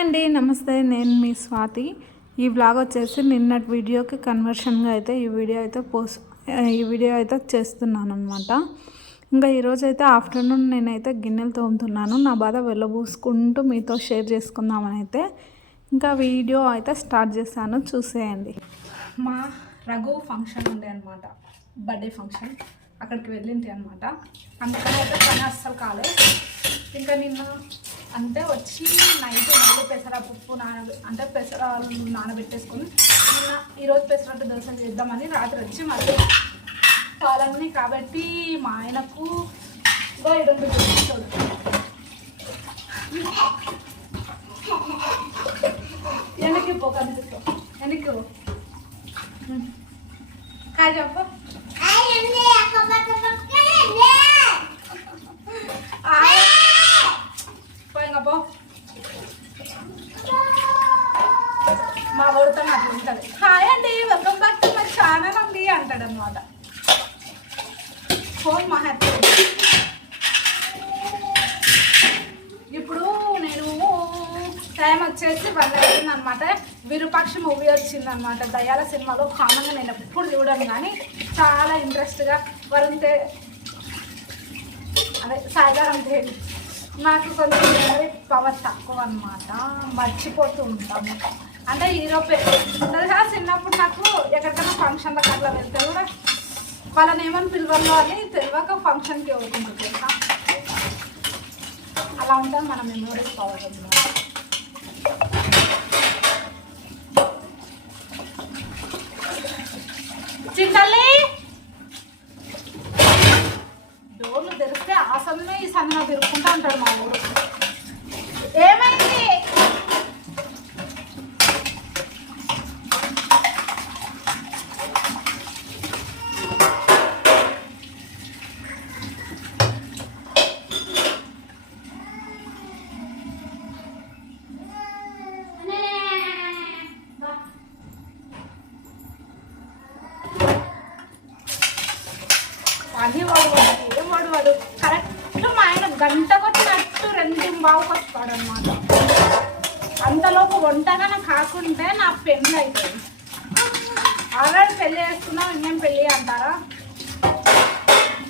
అండి, నమస్తే. నేను మీ స్వాతి. ఈ వ్లాగ్ వచ్చేసి నిన్నటి వీడియోకి కన్వర్షన్గా అయితే ఈ వీడియో అయితే చేస్తున్నాను అనమాట. ఇంకా ఈరోజు అయితే ఆఫ్టర్నూన్ నేనైతే గిన్నెలు తోముతున్నాను. నా బాధ వెళ్ళబూసుకుంటూ మీతో షేర్ చేసుకుందామని అయితే ఇంకా వీడియో అయితే స్టార్ట్ చేశాను, చూసేయండి. మా రఘు ఫంక్షన్ ఉండే అనమాట, బర్త్డే ఫంక్షన్. అక్కడికి వెళ్ళింటి అనమాట. అందుకని అయితే పని అస్సలు కాలేదు. ఇంకా నిన్న అంటే వచ్చి నైట్ మళ్ళీ పెసరపప్పు పెసరాలు నానబెట్టేసుకొని నిన్న ఈరోజు పెసరట్టు దోశలు చేద్దామని రాత్రి వచ్చి మళ్ళీ పాలన్నీ కాబట్టి మా ఆయనకు రెండు చూపించాడు. వెనక్కి పో, కనిపిస్తా వెనక్కి పో. కాయ చెప్ప పోయింగపో. మా ఊరితో అట్లా ఉంటుంది. హాయ్ అండి, welcome back to my channel అండి అంటాడు అనమాట. ఫోన్ మా హ్యాపీ. ఇప్పుడు నేను టైం వచ్చేసి 1 అవుతుంది అనమాట. విరూపాక్ష మూవీ వచ్చిందనమాట. దయాల సినిమాలో కామన్గా నేను ఎప్పుడు చూడను, కానీ చాలా ఇంట్రెస్ట్గా సాయిగారం తేలి నాకు కొంచెం మెమరీ పవర్ తక్కువ అనమాట, మర్చిపోతూ ఉంటాము. అంటే హీరో పేరు తెలుసా. చిన్నప్పుడు నాకు ఎక్కడికైనా ఫంక్షన్లకు అట్లా వెళ్తే కూడా వాళ్ళని ఏమని పిలవాలో అని తెలియక ఫంక్షన్కి అవుతుంది తెలుసా. అలా ఉంటుంది మన మెమరీ పవర్ అనమాట. చింతల్లి డోర్లు తెరిస్తే ఆ సమయంలో ఈ సమయంలో తిరుక్కుంటూ ఉంటాడు మా ఊరు. ఏమైంది? అది వాడు కరెక్ట్ మా ఆయన గంట కొట్టినట్టు 2:15కి వస్తాడు అనమాట. అంతలోపు వంటగా నాకు కాకుంటే నా పెళ్ళి అవుతుంది. ఆల్రెడీ పెళ్ళి చేసుకున్నాం, ఇంకేం పెళ్ళి అంటారా?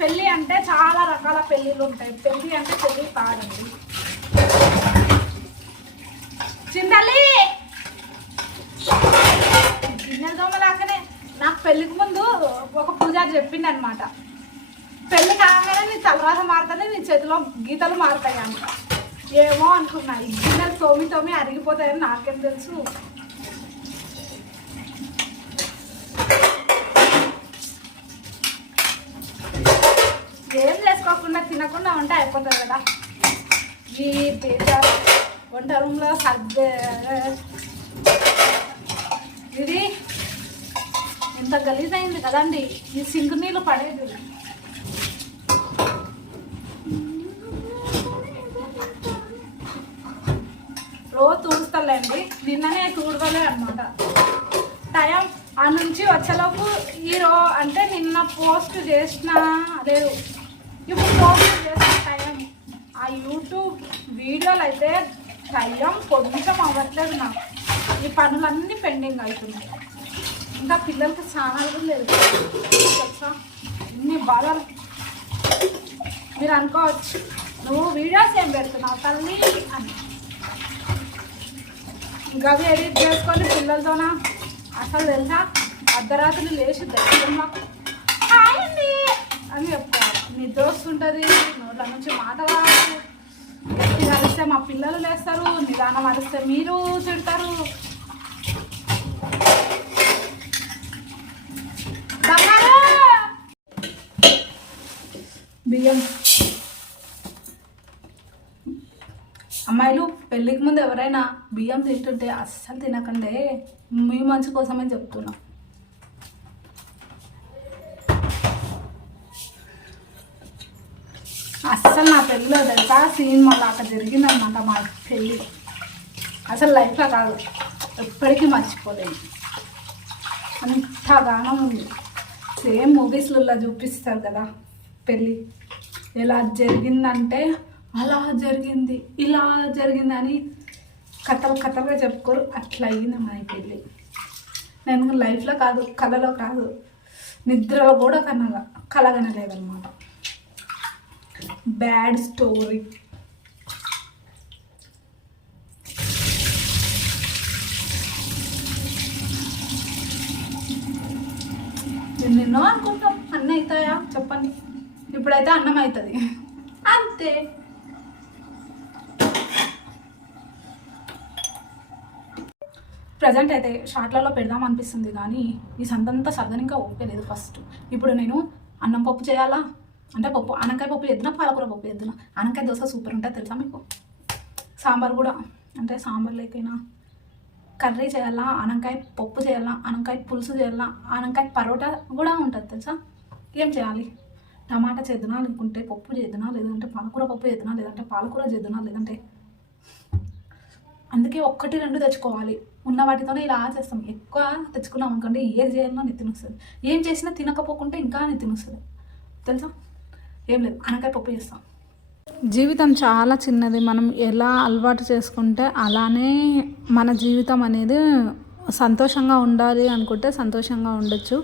పెళ్ళి అంటే చాలా రకాల పెళ్ళిళ్ళు ఉంటాయి. పెళ్ళి అంటే పెళ్ళి కాదండి. చింతల్లి గిన్నెల దోమలాకనే నాకు పెళ్ళికి ముందు ఒక పూజారి చెప్పింది అనమాట. పెళ్ళి కాగానే నీ తలరాత మారుతానే నీ చేతిలో గీతలు మారుతాయి అంట. ఏమో అనుకున్నా, ఈ గిన్నెలు తోమి అరిగిపోతాయని నాకేం తెలుసు. ఏం చేసుకోకుండా తినకుండా ఉంటే అయిపోతుంది కదా. ఈ వంట రూమ్లో ఇది ఎంత గలీజ్ అయింది కదండి. ఈ సింక్ నీళ్ళు పడేది. రోజు తూడుస్తాలేండి, నిన్ననే తూడవలే అనమాట. టైం ఆ నుంచి వచ్చేలోపు అంటే నిన్న పోస్ట్ చేసిన లేదు, ఇప్పుడు పోస్ట్ చేసిన టైం ఆ యూట్యూబ్ వీడియోలు అయితే టైం కొంచెం అవ్వట్లేదు నాకు. ఈ పనులన్నీ పెండింగ్ అవుతున్నాయి. ఇంకా పిల్లలకి స్నానాలు కూడా లేదు తెలుసా. ఇన్ని బాధలు. మీరు అనుకోవచ్చు, నువ్వు వీడియోస్ ఏం పెడుతున్నావు తల్లి అని. ఇంకా అవి ఎడిట్ చేసుకొని పిల్లలతోనా అసలు తెలుసా అర్ధరాత్రి లేచి దగ్గరలో హాయ్ అండి అని చెప్పుకోవాలి. నిద్ర వస్తుంటుంది, నోట్ల నుంచి మాట రాదు. గట్టి అరిస్తే మా పిల్లలు లేస్తారు, నిదానం అరిస్తే మీరు తిడతారు. బియ్యం అమ్మాయిలు పెళ్ళికి ముందు ఎవరైనా బియ్యం తింటుంటే అస్సలు తినకండి, మీ మంచి కోసమే చెప్తున్నా. అస్సలు నా పెళ్ళిలో తెలుసా సినిమా లాగా జరిగిందనమాట. మా పెళ్ళి అసలు లైఫ్లో కాదు, ఎప్పటికీ మర్చిపోలేదు. అంతగానం ఉంది. సేమ్ మూవీస్లలో చూపిస్తారు కదా పెళ్ళి ఎలా జరిగిందంటే అలా జరిగింది ఇలా జరిగిందని కథలుగా చెప్పుకోరు. అట్లా అయింది మా పెళ్ళి. నేను లైఫ్లో కాదు, కళలో కాదు, నిద్రలో కూడా కలగనలేదన్నమాట. Bad story. నిన్నో అనుకుంటాం అన్నీ అవుతాయా చెప్పండి. ఇప్పుడైతే అన్నం అవుతుంది అంతే. ప్రజెంట్ అయితే షార్ట్లలో పెడదాం అనిపిస్తుంది, కానీ ఈ సంతంతా సర్దని ఇంకా ఒప్పలేదు. ఫస్ట్ ఇప్పుడు నేను అన్నం పప్పు చేయాలా అంటే ఆనకాయ పప్పు చేద్దునా, పాలకూర పప్పు చేద్దునా. ఆనకాయ దోశ సూపర్ ఉంటుంది తెలుసా మీకు. సాంబార్ కూడా, అంటే సాంబార్ లేకైనా కర్రీ చేయాలా, ఆనకాయ పప్పు చేయాలా, ఆనకాయ పులుసు చేయాలా, ఆనకాయ పరోటా కూడా ఉంటుంది తెలుసా. ఏం చేయాలి? టమాటా చేద్దునా, లేకుంటే పప్పు చేద్దునా, లేదంటే పాలకూర పప్పు చేద్దునా, లేదంటే పాలకూర చేద్దునా, లేదంటే అందుకే 1-2 తెచ్చుకోవాలి. ఉన్న వాటితోనే ఇలా చేస్తాం. ఎక్కువ తెచ్చుకున్నాం అనుకోండి, ఏది చేయాలన్నా నెత్తిన వస్తుంది. ఏం చేసినా తినకపోకుంటే ఇంకా నెత్తిన వస్తుంది తెలుసా. ఏం లేదు, ఆనకాయ పప్పు చేస్తాం. జీవితం చాలా చిన్నది. మనం ఎలా అలవాటు చేసుకుంటే అలానే మన జీవితం అనేది సంతోషంగా ఉండాలి అనుకుంటే సంతోషంగా ఉండొచ్చు.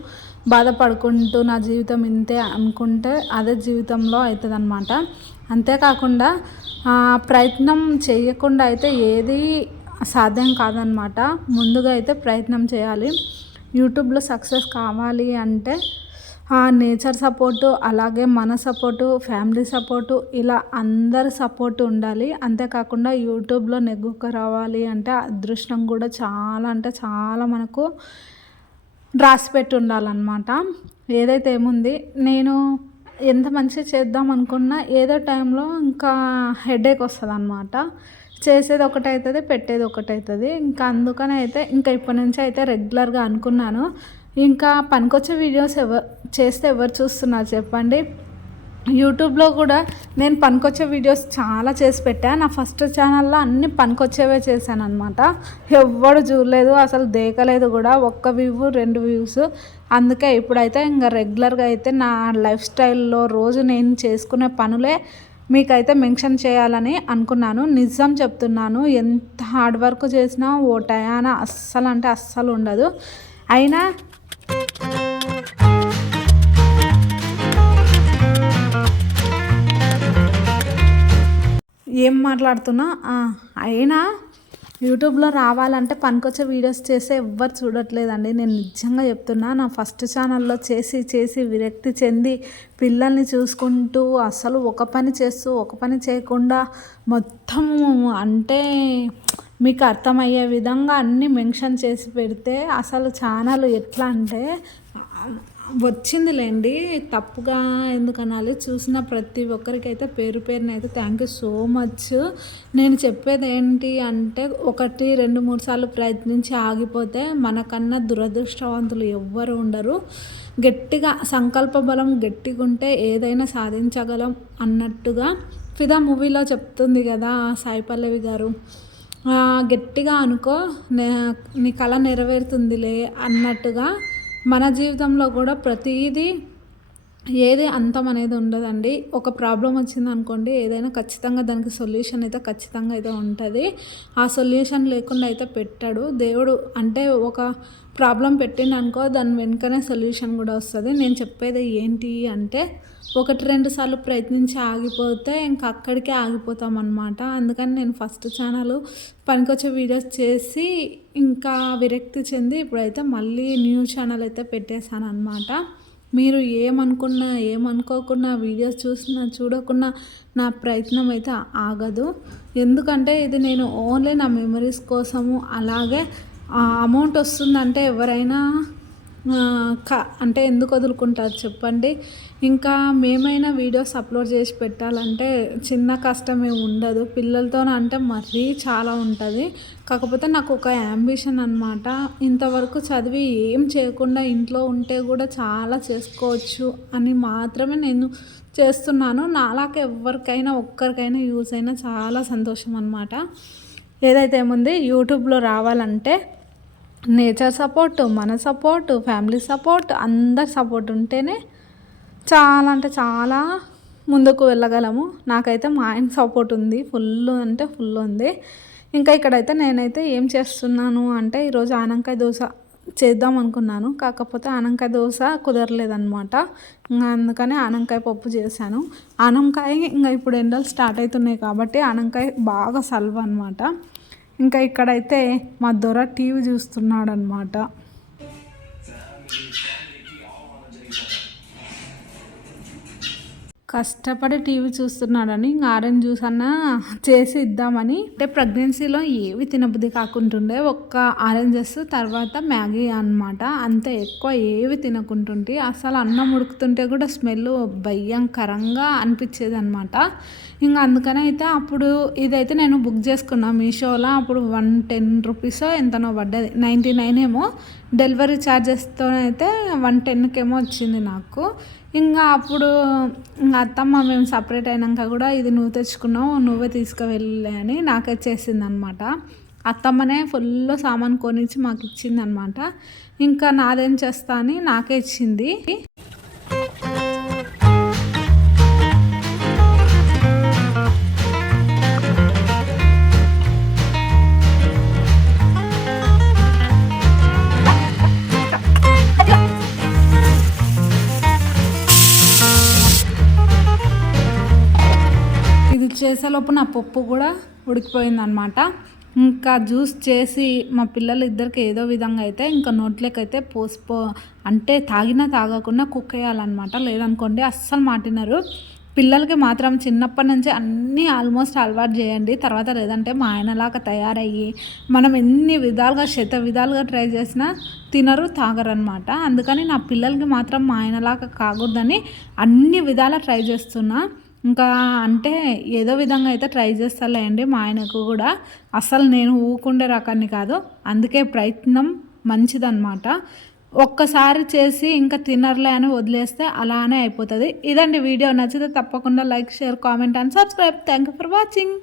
బాధపడుకుంటూ నా జీవితం ఇంతే అనుకుంటే అదే జీవితంలో అవుతుంది అన్నమాట. అంతేకాకుండా ప్రయత్నం చేయకుండా అయితే ఏది సాధ్యం కాదనమాట. ముందుగా అయితే ప్రయత్నం చేయాలి. యూట్యూబ్లో సక్సెస్ కావాలి అంటే నేచర్ సపోర్టు, అలాగే మన సపోర్టు, ఫ్యామిలీ సపోర్టు, ఇలా అందరి సపోర్టు ఉండాలి. అంతేకాకుండా యూట్యూబ్లో నెగ్గుకు రావాలి అంటే అదృష్టం కూడా చాలా అంటే చాలా మనకు రాసిపెట్టి ఉండాలన్నమాట. ఏదైతే ఏముంది, నేను ఎంత మంచిగా చేద్దాం అనుకున్నా ఏదో టైంలో ఇంకా హెడేక్ వస్తుంది అన్నమాట. చేసేది ఒకటి అవుతుంది, పెట్టేది ఒకటి అవుతుంది. ఇంకా అందుకని అయితే ఇంకా ఇప్పటి నుంచి అయితే రెగ్యులర్గా అనుకున్నాను. ఇంకా పనికొచ్చే వీడియోస్ చేస్తే ఎవరు చూస్తున్నారు చెప్పండి. యూట్యూబ్లో కూడా నేను పనికొచ్చే వీడియోస్ చాలా చేసి పెట్టాను. నా ఫస్ట్ ఛానల్లో అన్ని పనికొచ్చేవే చేశాను అనమాట. ఎవ్వడు చూడలేదు, అసలు దేకలేదు కూడా. 1 వ్యూ 2 వ్యూస్. అందుకే ఇప్పుడైతే ఇంకా రెగ్యులర్గా అయితే నా లైఫ్ స్టైల్లో రోజు నేను చేసుకునే పనులే మీకైతే మెన్షన్ చేయాలని అనుకున్నాను. నిజం చెప్తున్నాను, ఎంత హార్డ్ వర్క్ చేసినా ఓ టయాన అస్సలు అంటే అస్సలు ఉండదు. అయినా ఏం మాట్లాడుతున్నా, అయినా యూట్యూబ్లో రావాలంటే పనికొచ్చే వీడియోస్ చేస్తే ఎవ్వరు చూడట్లేదండి. నేను నిజంగా చెప్తున్నా. నా ఫస్ట్ ఛానల్లో చేసి విరక్తి చెంది పిల్లల్ని చూసుకుంటూ అసలు ఒక పని చేస్తూ ఒక పని చేయకుండా మొత్తం అంటే మీకు అర్థమయ్యే విధంగా అన్నీ మెన్షన్ చేసి పెడితే అసలు ఛానల్ ఎట్లా అంటే వచ్చిందిలేండి. తప్పుగా ఎందుకనాలి, చూసిన ప్రతి ఒక్కరికైతే పేరు పేరునైతే థ్యాంక్ యూ సో మచ్. నేను చెప్పేది ఏంటి అంటే 1-2-3 సార్లు ప్రయత్నించి ఆగిపోతే మనకన్నా దురదృష్టవంతులు ఎవ్వరు ఉండరు. గట్టిగా సంకల్ప బలం గట్టిగా ఉంటే ఏదైనా సాధించగలం అన్నట్టుగా ఫిదా మూవీలో చెప్తుంది కదా సాయి పల్లవి గారు. గట్టిగా అనుకో, నీ కళ నెరవేరుతుందిలే అన్నట్టుగా మన జీవితంలో కూడా ప్రతిదీ ఏది అంతం అనేది ఉండదండి. ఒక ప్రాబ్లం వచ్చింది అనుకోండి, ఏదైనా ఖచ్చితంగా దానికి సొల్యూషన్ అయితే ఖచ్చితంగా అయితే ఉంటుంది. ఆ సొల్యూషన్ లేకుండా అయితే పెట్టాడు దేవుడు. అంటే ఒక ప్రాబ్లం పెట్టిండు అనుకో, దాని వెనుకనే సొల్యూషన్ కూడా వస్తుంది. నేను చెప్పేది ఏంటి అంటే 1-2 సార్లు ప్రయత్నించి ఆగిపోతే ఇంకా అక్కడికే ఆగిపోతాం అన్నమాట. అందుకని నేను ఫస్ట్ ఛానల్ పనికొచ్చే వీడియోస్ చేసి ఇంకా విరక్తి చెంది ఇప్పుడైతే మళ్ళీ న్యూ ఛానల్ అయితే పెట్టేశాను అన్నమాట. మీరు ఏమనుకున్నా ఏమనుకోకున్నా వీడియోస్ చూసినా చూడకున్నా నా ప్రయత్నం అయితే ఆగదు. ఎందుకంటే ఇది నేను ఓన్లీ నా మెమరీస్ కోసము. అలాగే అమౌంట్ వస్తుందంటే ఎవరైనా అంటే ఎందుకు వదులుకుంటారు చెప్పండి. ఇంకా మేమైనా వీడియోస్ అప్లోడ్ చేసి పెట్టాలంటే చిన్న కష్టమే ఉండదు. పిల్లలతో అంటే మరీ చాలా ఉంటుంది. కాకపోతే నాకు ఒక యాంబిషన్ అన్నమాట. ఇంతవరకు చదివి ఏం చేయకుండా ఇంట్లో ఉంటే కూడా చాలా చేసుకోవచ్చు అని మాత్రమే నేను చేస్తున్నాను. నాలాగా ఎవరికైనా ఒక్కరికైనా యూజ్ అయినా చాలా సంతోషం అన్నమాట. ఏదైతే ఏముంది, యూట్యూబ్లో రావాలంటే నేచర్ సపోర్ట్, మన సపోర్ట్, ఫ్యామిలీ సపోర్ట్, అందరి సపోర్ట్ ఉంటేనే చాలా అంటే చాలా ముందుకు వెళ్ళగలము. నాకైతే మా ఆయన సపోర్ట్ ఉంది, ఫుల్ అంటే ఫుల్ ఉంది. ఇంకా ఇక్కడైతే నేనైతే ఏం చేస్తున్నాను అంటే ఈరోజు ఆనపకాయ దోశ చేద్దాం అనుకున్నాను, కాకపోతే ఆనపకాయ దోశ కుదరలేదనమాట. ఇంకా అందుకని ఆనపకాయ పప్పు చేశాను. ఆనపకాయ ఇంకా ఇప్పుడు ఎండలు స్టార్ట్ అవుతున్నాయి కాబట్టి ఆనపకాయ బాగా సల్వ అనమాట. ఇంకా ఇక్కడైతే మా దొర టీవీ చూస్తున్నాడు అనమాట. కష్టపడి టీవీ చూస్తున్నాడని ఇంకా ఆరెంజ్ జ్యూస్ అన్న చేసి ఇద్దామని, అంటే ప్రెగ్నెన్సీలో ఏవి తినబుద్ధి కాకుంటుండే, ఒక్క ఆరెంజెస్ తర్వాత మ్యాగీ అనమాట. అంతే, ఎక్కువ ఏవి తినకుంటుంటే అసలు అన్నం ఉడుకుతుంటే కూడా స్మెల్ భయంకరంగా అనిపించేది అనమాట. ఇంకా అందుకనే అయితే అప్పుడు ఇదైతే నేను బుక్ చేసుకున్నా మీషోలో. అప్పుడు 110 రూపీస్ ఎంతనో పడ్డది, 99 ఏమో. డెలివరీ ఛార్జెస్తో అయితే 110కేమో వచ్చింది నాకు. ఇంకా అప్పుడు ఇంకా అత్తమ్మ మేము సపరేట్ అయినాక కూడా ఇది నువ్వు తెచ్చుకున్నావు, నువ్వే తీసుకువెళ్ళే అని నాకే చేసింది అనమాట. అత్తమ్మనే ఫుల్ సామాన్ కొనిచ్చి మాకు ఇచ్చింది అనమాట. ఇంకా నాదేం చేస్తా అని నాకే ఇచ్చింది. చేసేలోపు నా పప్పు కూడా ఉడికిపోయిందనమాట. ఇంకా జ్యూస్ చేసి మా పిల్లలు ఇద్దరికి ఏదో విధంగా అయితే ఇంకా నోట్లోకైతే అంటే తాగినా తాగకుండా కుక్ వేయాలన్నమాట. లేదనుకోండి అస్సలు మాటినారు. పిల్లలకి మాత్రం చిన్నప్పటి నుంచి అన్నీ ఆల్మోస్ట్ అలవాటు చేయండి. తర్వాత లేదంటే మా ఆయనలాగా తయారయ్యి మనం ఎన్ని విధాలుగా విధాలుగా ట్రై చేసినా తినరు, తాగరనమాట. అందుకని నా పిల్లలకి మాత్రం మా ఆయనలాగా కాకూడదని అన్ని విధాలా ట్రై చేస్తున్నా. ఇంకా అంటే ఏదో విధంగా అయితే ట్రై చేస్తాలేండి. మా ఆయనకు కూడా అసలు నేను ఊకుండే రకాన్ని కాదు, అందుకే ప్రయత్నం మంచిదన్నమాట. ఒక్కసారి చేసి ఇంకా తినర్లే అని వదిలేస్తే అలానే అయిపోతుంది. ఇదండి వీడియో. నచ్చితే తప్పకుండా like, share, comment and subscribe. Thank you for watching.